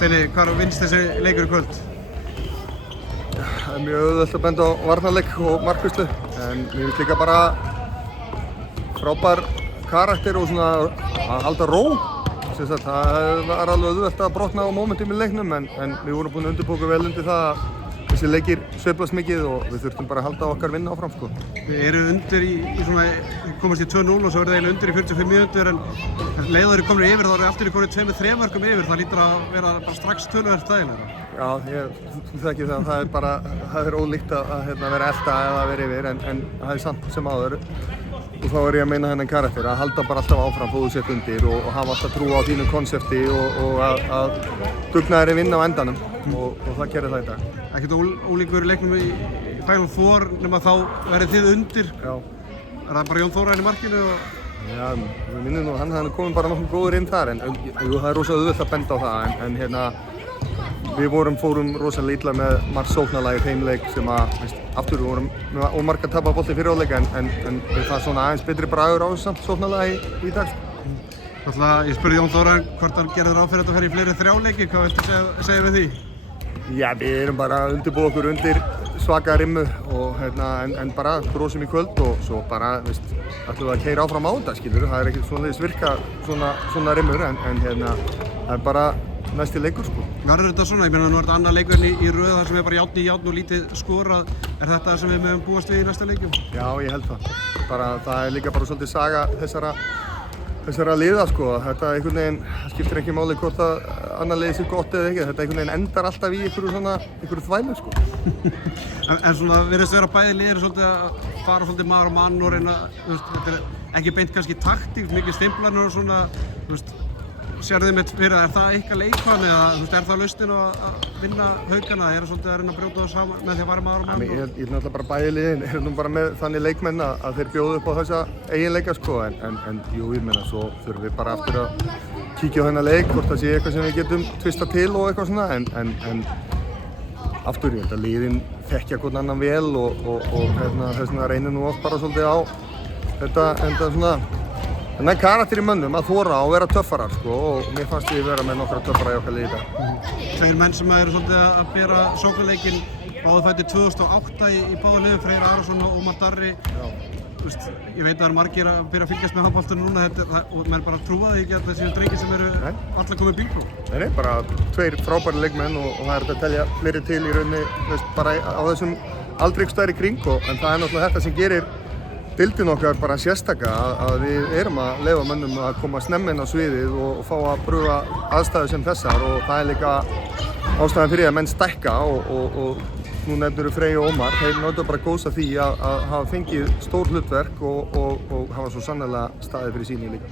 Steini, hvar vinnst þessi leikur í kvöld? Það er mjög auðvelt að benda á varnarleik og markvislu, en ég finnst líka bara frábær karakter og svona að halda ró. Það var alveg auðvelt að brotna á momentum í leiknum, en við vorum búin að undirbúa vel undir það að þessi leikir sveiflast mikið og við þurftum bara að halda okkar vinna áfram, sko. Við erum undir í svona, komast í 2-0 og svo er það eiginlega undir í 45 mínútur, en leiður komnir yfir, þá eru aftur komnir 2-3 mörkum yfir, það lítur að vera bara strax töluvert þægilegra. Já, þú þekki það, það er ólíkt að vera elta eða vera yfir, en það er samt sem áður. Og þá er ég að meina þennan karakter, að halda bara alltaf áfram þó þú sett undir og hafa alltaf trú á þínu konsepti og að dugnaðir vinna á endanum og það gerir það í dag. Ekkert ólíkur leiknum í Final Four nema þá verið þið undir. Já. Er það bara Jón Þórainn í markinu? Já, við minnum nú, hann er komin bara nokkuð góður inn þar, en það er rosa auðvelt að benda á það, en við fórum rosalega illa með margt sóknarlega í þeim leik sem að, aftur við vorum ómarga að tapa bolti fyrir áleika, en við það svona aðeins betri bragur á samt sóknarlega í dag. Ég spurði Jón Þórainn hvort hann gerði ráð fyrir að fara í fleiri þrjáleiki, hvað viltu segja við því? Já, við erum bara að undirbúa okkur undir svaka rimmu og en bara brosum í kvöld og svo bara, ætlum við að keyra áfram á þetta, skilur. Það er ekkert svoleiðis virka svona rimmur, en það er bara næsti leikur, sko. Verður þetta svona? Ég meina nú er þetta annað leikurinn í röð þar sem er bara járn í járn og lítið skorað. Er þetta sem við mögum búast við í næsta leikjum? Já, ég held það. Það er líka bara svolítið saga þessara liða, sko. Þetta einhvern veginn, það skiptir ekki máli hvort að annað liðið sé gott eða ekki. Þetta einhvern veginn endar alltaf í einhverju þvælu, sko. En svona virðist vera bæði liðir svolítið að fara svolítið maður á mann og reyna, þetta er ekki beint kannski taktík, mikið stimplanir og svona, sérðu þið mitt fyrir það, er það eitthvað leikvann eða er það lausnin að vinna Haukana? Er það svolítið að reyna að brjóta það saman með því að fara maður á mann? Ég náttúrulega bara bæði liðin er nú bara með þannig leikmenn að þeir bjóðu upp á þessa eiginleika, sko, en jú, ég meina svo þurfum við bara aftur að kíkja á þennan leik, hvort það sé eitthvað sem við getum tvista til og eitthvað svona, en aftur ég held að liðin þekkja hvern annan vel og þess vegna reynir nú oft bara svolítið á þetta svona þannig karakter í mönnum að þora og vera töffarar, sko, og mér fannst við vera með nokkra töffara í okkar liði í dag. Tveir menn sem eru svolítið að bera sóknarleikinn, báðu fæddir 2008 í báðu liðum, Freyr Arason og Ómar Darri. Ég veit að það eru margir að byrja að fylgjast með handboltanum núna og maður bara trúa því ekki að þessi drengir sem eru alla komið bílpróf. Nei, bara tveir frábæri leikmenn og það er þetta að telja fleiri til í rauninni, bara á þessum aldriksstæri kring, en það er náttúrulega þetta sem gerir deildin okkar bara sérstaka, að við erum að leyfa mönnum að koma snemma inn á sviðið og fá að pröfa aðstæður sem þessar og það er líka ástæðan fyrir að menn stækka og nú nefnir Freyr og Ómar, þeir náttúrulega bara góðsa því að hafa fengið stór hlutverk og hafa svo sannarlega staðið fyrir sínu líka.